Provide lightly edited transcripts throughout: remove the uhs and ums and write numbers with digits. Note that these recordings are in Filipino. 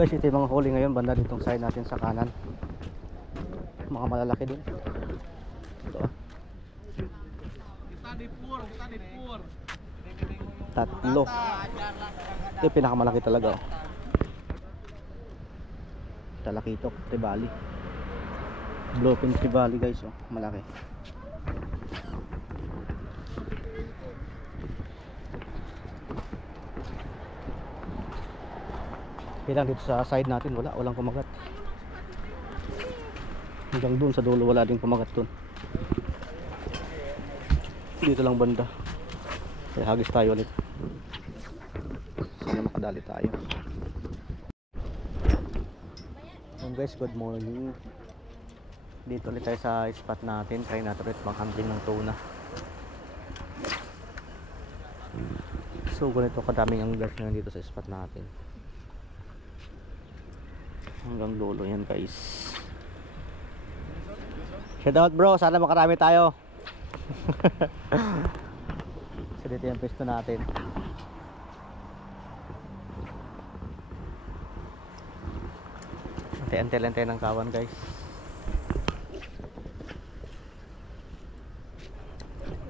Guys, ito yung mga huli ngayon banda ditong side natin sa kanan. Mga malalaki din. Ito ah. Tatlo. Ito yung pinakamalaki talaga oh. Talakitok, tribali. Bluefin tribali guys oh, malaki. Bilang dito sa side natin walang kumagat. Hanggang doon sa dulo wala din kumagat doon. Dito lang banda. Kaya hagis tayo ulit. Sana makadali tayo. So guys, good morning. Dito ulit tayo sa spot natin. Try natin ulit mag-handling ng tuna. So ganito kadaming anglers na dito sa spot natin. Hanggang dulo yan guys. Shout out bro, sana makarami tayo. So dito yung pwesto natin. Antay-antay ng kawan guys.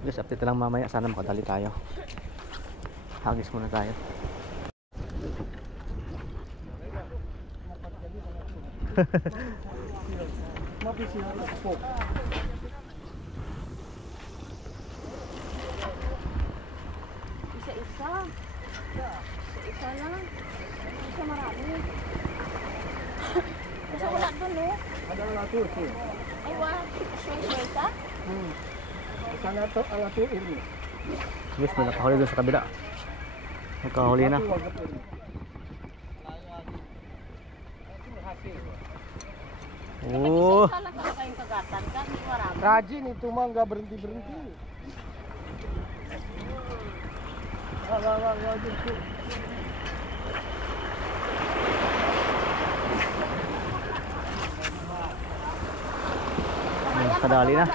Guys, update lang mamaya, sana makadali tayo. Hagis muna tayo. Isa-isa. Isa-isa lang. Isa marami. Kasi wala doon oh. Ada alat itu. Ay wala. Isa-isa? Sana to alat ini. Guys, may nakahuli doon sa kabila. Nakahuli na. Oh. Isa-isa lang kalau kayong kagatan kan. Hindi marami. Rajin itu mah nggak berhenti. Alah, gitu. Kadali na.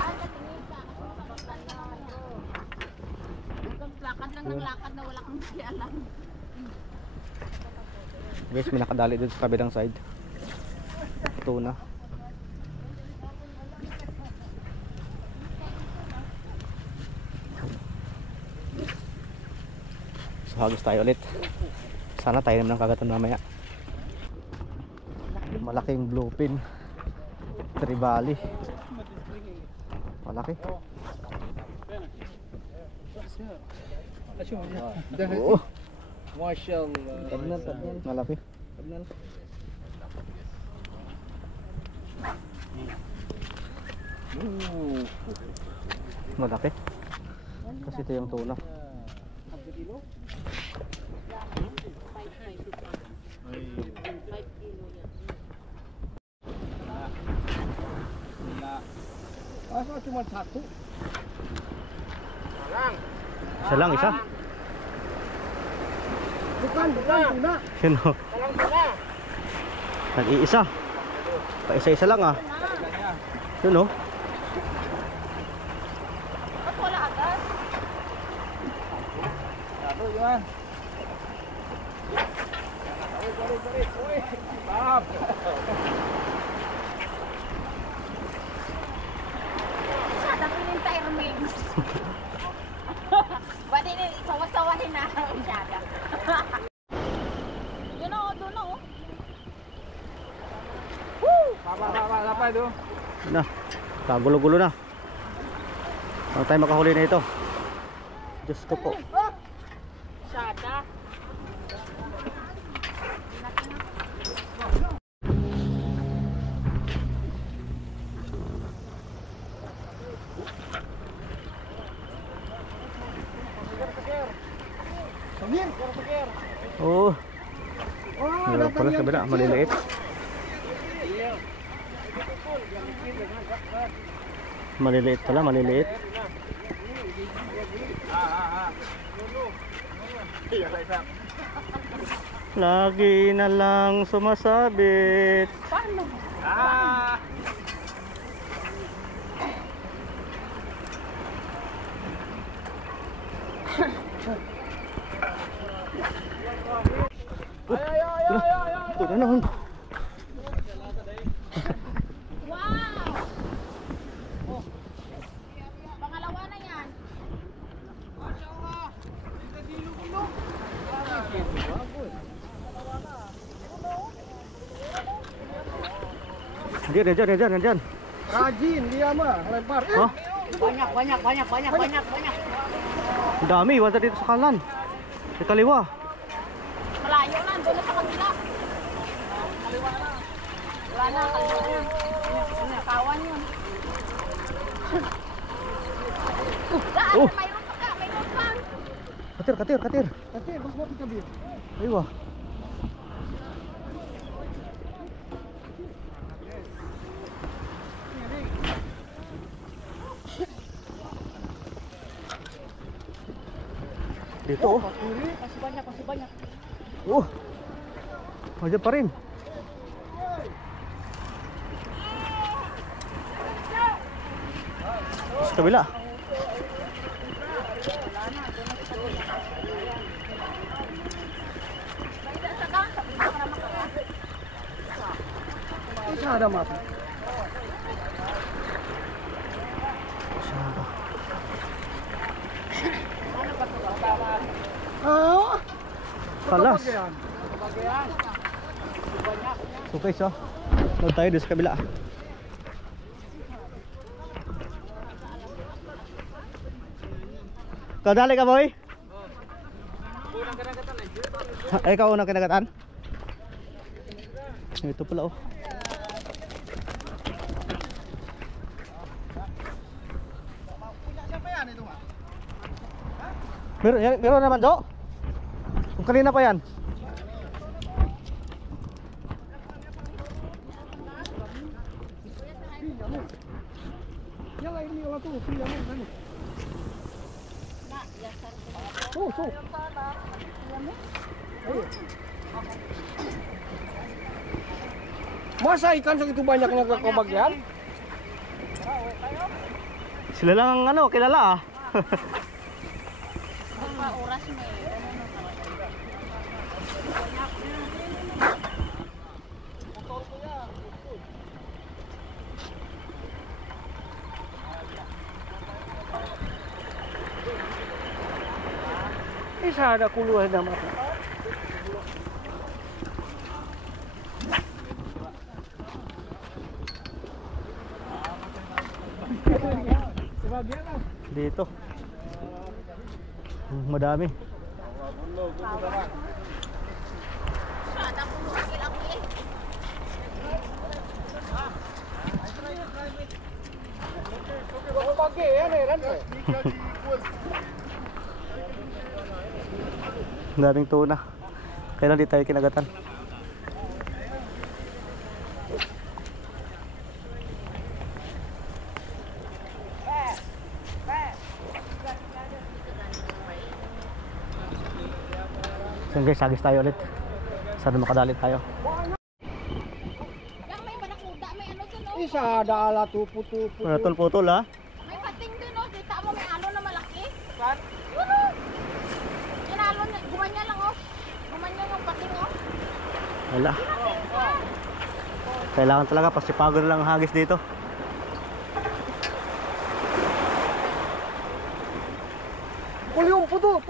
Lakad lang ng lakad na wala kang alam. Guys, may nakadali dun sa kabilang side. Tuna. So hagis tayo ulit. Sana tayo naman ng kagatan mamaya. Malaking bluefin tribali. Malaki. Oh, Masyaallah. tabnan. Malaki. Malaki. Kasi ito yung tuna. Masa cuma satu? Isa lang, isa. Bukan tuna. Sino? Nag-iisa. Pa-isa-isa lang ah. Yun oh. Ba't wala agad? Satu Yuan. Tarik. Maaf. Sada pinintay Erming. Ba't ini sawa-sawahin na ang sada? Yun o, doon o. Apa itu? Na, kagulo-gulo na. Ano tayo makahuli na ito? Diyos ko po. Sada. Oo. Meron pala sa kabila, maliliit. Maliliit pala, maliliit. Lagi na lang sumasabit. Paano? Ayo. Ito na naman. Wow! Oh. Pangalawa na yan. Diyan. Rajin dia mah lempar. Hah? Banyak. Ang dami, wala dito sa kanan. Sa kaliwa. Malayo na, doon na sa kabila. Wala na, kaliwa na. Kawan yun. Oh. Mayroon pa. Katir. Nanti bos mau kita biar. Aywa. Dito oh. Masih banyak. Oh. Aja pa rin. Sa kabila. Isa ada mati. Ah, Kalas. bagian. So guys oh. Doon tayo doon sa kabila. Kadali ka boy? Ay, ikaw unang kinagatan? Ito pala oh. Meron naman do? Kung kanina pa yan. Yang lain ni orang tu, yang mana? So. Masa ikan segitu banyaknya ke kebagian? Sila lang ang ano, kilala ah. Oras may. Isa ada kuluhan na mati. Sebagian lah. Dito. Madami. Sada po laki-laki. Ako bagi yan eh, Ran. Ang daming tuna. Kailan di tayo kinagatan? So guys, agis tayo ulit. Sana makadali tayo. Yang may banakuda, may ano dun oh. Isa ada ala tupu-tupu. Putol ha? May pating dun oh. Kita mo may alo na malaki. Saan? Ano? Yan alo niya. Gumanya lang oh. Gumanya yung pating oh. Wala. Kailangan talaga pasipagod na lang ang hagis dito. Ulium, putu.